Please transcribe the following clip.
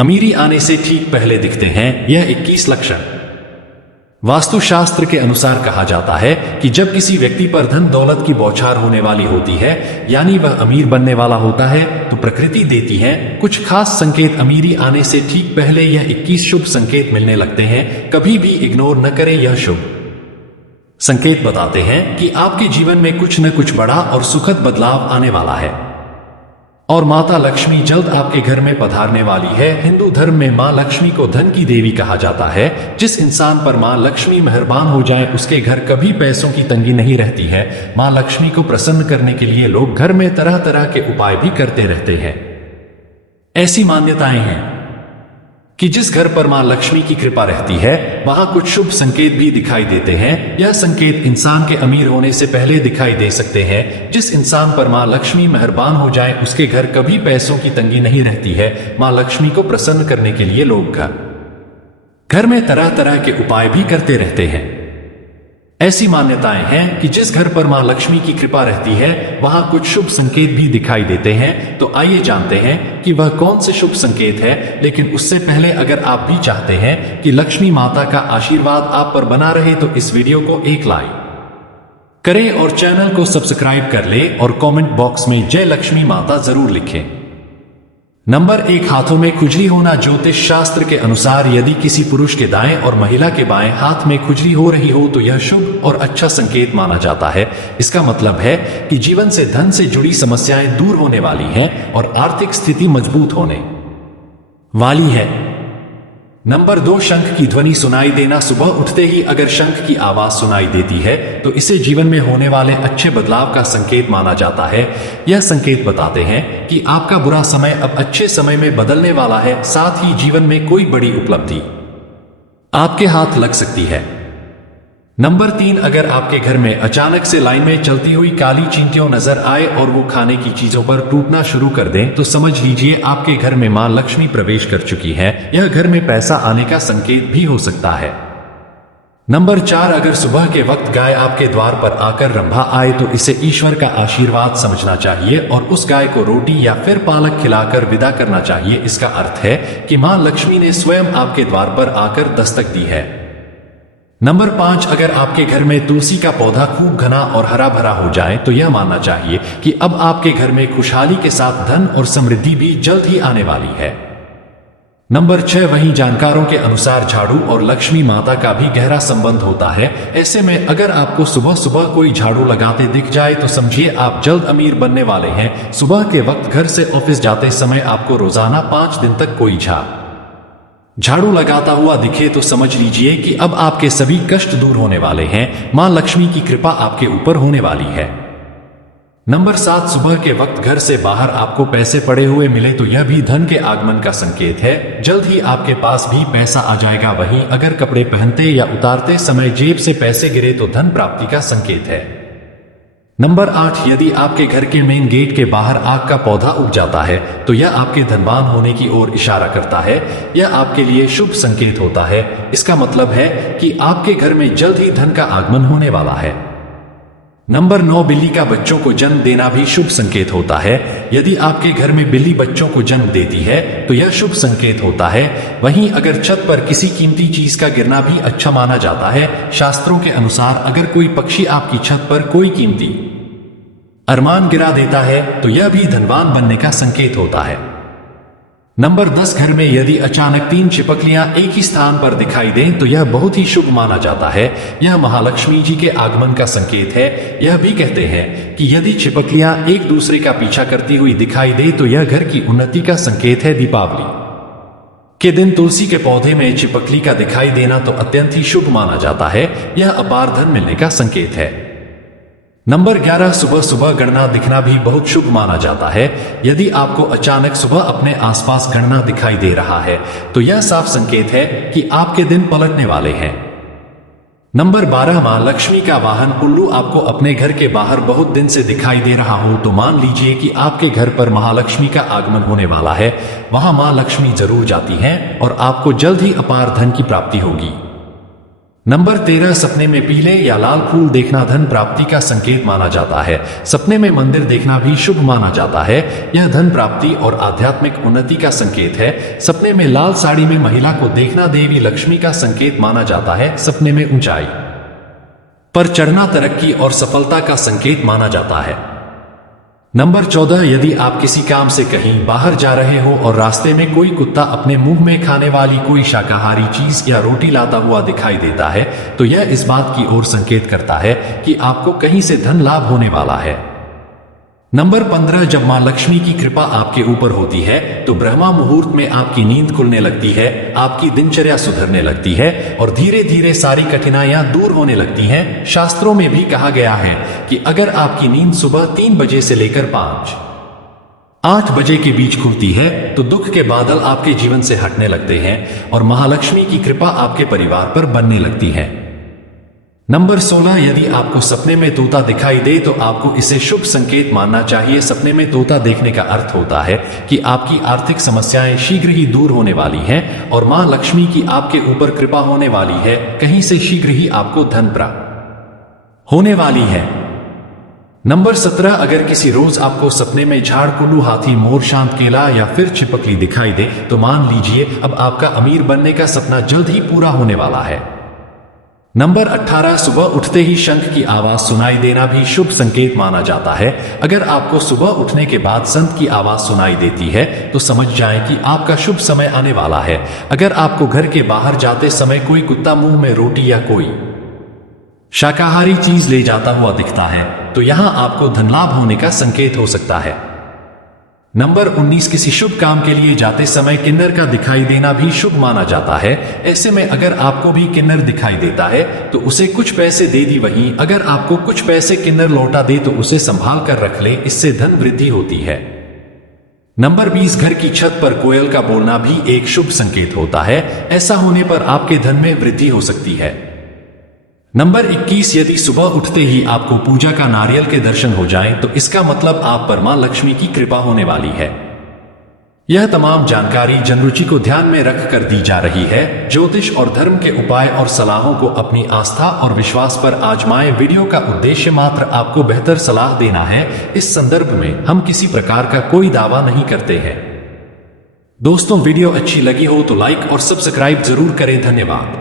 अमीरी आने से ठीक पहले दिखते हैं यह 21 लक्षण। वास्तुशास्त्र के अनुसार कहा जाता है कि जब किसी व्यक्ति पर धन दौलत की बौछार होने वाली होती है, यानी वह अमीर बनने वाला होता है, तो प्रकृति देती है कुछ खास संकेत। अमीरी आने से ठीक पहले यह 21 शुभ संकेत मिलने लगते हैं। कभी भी इग्नोर न करें, यह शुभ संकेत बताते हैं कि आपके जीवन में कुछ न कुछ बड़ा और सुखद बदलाव आने वाला है और माता लक्ष्मी जल्द आपके घर में पधारने वाली है। हिंदू धर्म में मां लक्ष्मी को धन की देवी कहा जाता है। जिस इंसान पर मां लक्ष्मी मेहरबान हो जाए उसके घर कभी पैसों की तंगी नहीं रहती है। मां लक्ष्मी को प्रसन्न करने के लिए लोग घर में तरह तरह के उपाय भी करते रहते हैं। ऐसी मान्यताएं हैं कि जिस घर पर मां लक्ष्मी की कृपा रहती है वहां कुछ शुभ संकेत भी दिखाई देते हैं। यह संकेत इंसान के अमीर होने से पहले दिखाई दे सकते हैं। जिस इंसान पर मां लक्ष्मी मेहरबान हो जाए उसके घर कभी पैसों की तंगी नहीं रहती है। मां लक्ष्मी को प्रसन्न करने के लिए लोग घर में तरह तरह के उपाय भी करते रहते हैं। ऐसी मान्यताएं हैं कि जिस घर पर मां लक्ष्मी की कृपा रहती है वहां कुछ शुभ संकेत भी दिखाई देते हैं। तो आइए जानते हैं कि वह कौन से शुभ संकेत है। लेकिन उससे पहले अगर आप भी चाहते हैं कि लक्ष्मी माता का आशीर्वाद आप पर बना रहे तो इस वीडियो को एक लाइक करें और चैनल को सब्सक्राइब कर ले और कमेंट बॉक्स में जय लक्ष्मी माता जरूर लिखें। नंबर 1, हाथों में खुजली होना। ज्योतिष शास्त्र के अनुसार यदि किसी पुरुष के दाएं और महिला के बाएं हाथ में खुजली हो रही हो तो यह शुभ और अच्छा संकेत माना जाता है। इसका मतलब है कि जीवन से धन से जुड़ी समस्याएं दूर होने वाली हैं और आर्थिक स्थिति मजबूत होने वाली है। नंबर 2, शंख की ध्वनि सुनाई देना। सुबह उठते ही अगर शंख की आवाज सुनाई देती है तो इसे जीवन में होने वाले अच्छे बदलाव का संकेत माना जाता है। यह संकेत बताते हैं कि आपका बुरा समय अब अच्छे समय में बदलने वाला है। साथ ही जीवन में कोई बड़ी उपलब्धि आपके हाथ लग सकती है। नंबर 3, अगर आपके घर में अचानक से लाइन में चलती हुई काली चींटियां नजर आए और वो खाने की चीजों पर टूटना शुरू कर दें तो समझ लीजिए आपके घर में मां लक्ष्मी प्रवेश कर चुकी है। यह घर में पैसा आने का संकेत भी हो सकता है। नंबर 4, अगर सुबह के वक्त गाय आपके द्वार पर आकर रंभा आए तो इसे ईश्वर का आशीर्वाद समझना चाहिए और उस गाय को रोटी या फिर पालक खिलाकर विदा करना चाहिए। इसका अर्थ है कि मां लक्ष्मी ने स्वयं आपके द्वार पर आकर दस्तक दी है। नंबर 5, अगर आपके घर में तुलसी का पौधा खूब घना और हरा भरा हो जाए तो यह मानना चाहिए कि अब आपके घर में खुशहाली के साथ धन और समृद्धि भी जल्द ही आने वाली है। नंबर 6, वहीं जानकारों के अनुसार झाड़ू और लक्ष्मी माता का भी गहरा संबंध होता है। ऐसे में अगर आपको सुबह सुबह कोई झाड़ू लगाते दिख जाए तो समझिए आप जल्द अमीर बनने वाले हैं। सुबह के वक्त घर से ऑफिस जाते समय आपको रोजाना 5 दिन तक कोई झाड़ू लगाता हुआ दिखे तो समझ लीजिए कि अब आपके सभी कष्ट दूर होने वाले हैं। मां लक्ष्मी की कृपा आपके ऊपर होने वाली है। नंबर 7, सुबह के वक्त घर से बाहर आपको पैसे पड़े हुए मिले तो यह भी धन के आगमन का संकेत है। जल्द ही आपके पास भी पैसा आ जाएगा। वहीं अगर कपड़े पहनते या उतारते समय जेब से पैसे गिरे तो धन प्राप्ति का संकेत है। नंबर 8, यदि आपके घर के मेन गेट के बाहर आग का पौधा उग जाता है तो यह आपके धनवान होने की ओर इशारा करता है। यह आपके लिए शुभ संकेत होता है। इसका मतलब है कि आपके घर में जल्द ही धन का आगमन होने वाला है। नंबर 9, बिल्ली का बच्चों को जन्म देना भी शुभ संकेत होता है। यदि आपके घर में बिल्ली बच्चों को जन्म देती है तो यह शुभ संकेत होता है। वहीं अगर छत पर किसी कीमती चीज का गिरना भी अच्छा माना जाता है। शास्त्रों के अनुसार अगर कोई पक्षी आपकी छत पर कोई कीमती अरमान गिरा देता है तो यह भी धनवान बनने का संकेत होता है। नंबर 10, घर में यदि अचानक 3 छिपकलियां एक ही स्थान पर दिखाई दें तो यह बहुत ही शुभ माना जाता है। यह महालक्ष्मी जी के आगमन का संकेत है। यह भी कहते हैं कि यदि छिपकलियां एक दूसरे का पीछा करती हुई दिखाई दे तो यह घर की उन्नति का संकेत है। दीपावली के दिन तुलसी के पौधे में छिपकली का दिखाई देना तो अत्यंत ही शुभ माना जाता है। यह अपार धन मिलने का संकेत है। नंबर 11, सुबह सुबह गणना दिखना भी बहुत शुभ माना जाता है। यदि आपको अचानक सुबह अपने आसपास गणना दिखाई दे रहा है तो यह साफ संकेत है कि आपके दिन पलटने वाले हैं। नंबर 12, मां लक्ष्मी का वाहन उल्लू आपको अपने घर के बाहर बहुत दिन से दिखाई दे रहा हो तो मान लीजिए कि आपके घर पर महालक्ष्मी का आगमन होने वाला है। वहां मां लक्ष्मी जरूर जाती हैं और आपको जल्द ही अपार धन की प्राप्ति होगी। नंबर 13, सपने में पीले या लाल फूल देखना धन प्राप्ति का संकेत माना जाता है। सपने में मंदिर देखना भी शुभ माना जाता है। यह धन प्राप्ति और आध्यात्मिक उन्नति का संकेत है। सपने में लाल साड़ी में महिला को देखना देवी लक्ष्मी का संकेत माना जाता है। सपने में ऊंचाई पर चढ़ना तरक्की और सफलता का संकेत माना जाता है। नंबर 14, यदि आप किसी काम से कहीं बाहर जा रहे हो और रास्ते में कोई कुत्ता अपने मुंह में खाने वाली कोई शाकाहारी चीज या रोटी लाता हुआ दिखाई देता है तो यह इस बात की ओर संकेत करता है कि आपको कहीं से धन लाभ होने वाला है। नंबर 15, जब मां लक्ष्मी की कृपा आपके ऊपर होती है तो ब्रह्मा मुहूर्त में आपकी नींद खुलने लगती है, आपकी दिनचर्या सुधरने लगती है और धीरे धीरे सारी कठिनाइयां दूर होने लगती हैं। शास्त्रों में भी कहा गया है कि अगर आपकी नींद सुबह 3 बजे से लेकर 5-8 बजे के बीच खुलती है तो दुख के बादल आपके जीवन से हटने लगते हैं और महालक्ष्मी की कृपा आपके परिवार पर बनने लगती है। नंबर 16, यदि आपको सपने में तोता दिखाई दे तो आपको इसे शुभ संकेत मानना चाहिए। सपने में तोता देखने का अर्थ होता है कि आपकी आर्थिक समस्याएं शीघ्र ही दूर होने वाली हैं और मां लक्ष्मी की आपके ऊपर कृपा होने वाली है। कहीं से शीघ्र ही आपको धन प्राप्त होने वाली है। नंबर 17, अगर किसी रोज आपको सपने में झाड़ कुल्लू, हाथी, मोर, शांत केला या फिर छिपकली दिखाई दे तो मान लीजिए अब आपका अमीर बनने का सपना जल्द ही पूरा होने वाला है। नंबर 18, सुबह उठते ही शंख की आवाज सुनाई देना भी शुभ संकेत माना जाता है। अगर आपको सुबह उठने के बाद शंख की आवाज सुनाई देती है तो समझ जाएं कि आपका शुभ समय आने वाला है। अगर आपको घर के बाहर जाते समय कोई कुत्ता मुंह में रोटी या कोई शाकाहारी चीज ले जाता हुआ दिखता है तो यहां आपको धन लाभ होने का संकेत हो सकता है। नंबर 19, किसी शुभ काम के लिए जाते समय किन्नर का दिखाई देना भी शुभ माना जाता है। ऐसे में अगर आपको भी किन्नर दिखाई देता है तो उसे कुछ पैसे दे दी, वहीं अगर आपको कुछ पैसे किन्नर लौटा दे तो उसे संभाल कर रख ले, इससे धन वृद्धि होती है। नंबर 20, घर की छत पर कोयल का बोलना भी एक शुभ संकेत होता है। ऐसा होने पर आपके धन में वृद्धि हो सकती है। नंबर 21, यदि सुबह उठते ही आपको पूजा का नारियल के दर्शन हो जाएं तो इसका मतलब आप पर मां लक्ष्मी की कृपा होने वाली है। यह तमाम जानकारी जनरुचि को ध्यान में रख कर दी जा रही है। ज्योतिष और धर्म के उपाय और सलाहों को अपनी आस्था और विश्वास पर आजमाएं। वीडियो का उद्देश्य मात्र आपको बेहतर सलाह देना है। इस संदर्भ में हम किसी प्रकार का कोई दावा नहीं करते हैं। दोस्तों, वीडियो अच्छी लगी हो तो लाइक और सब्सक्राइब जरूर करें। धन्यवाद।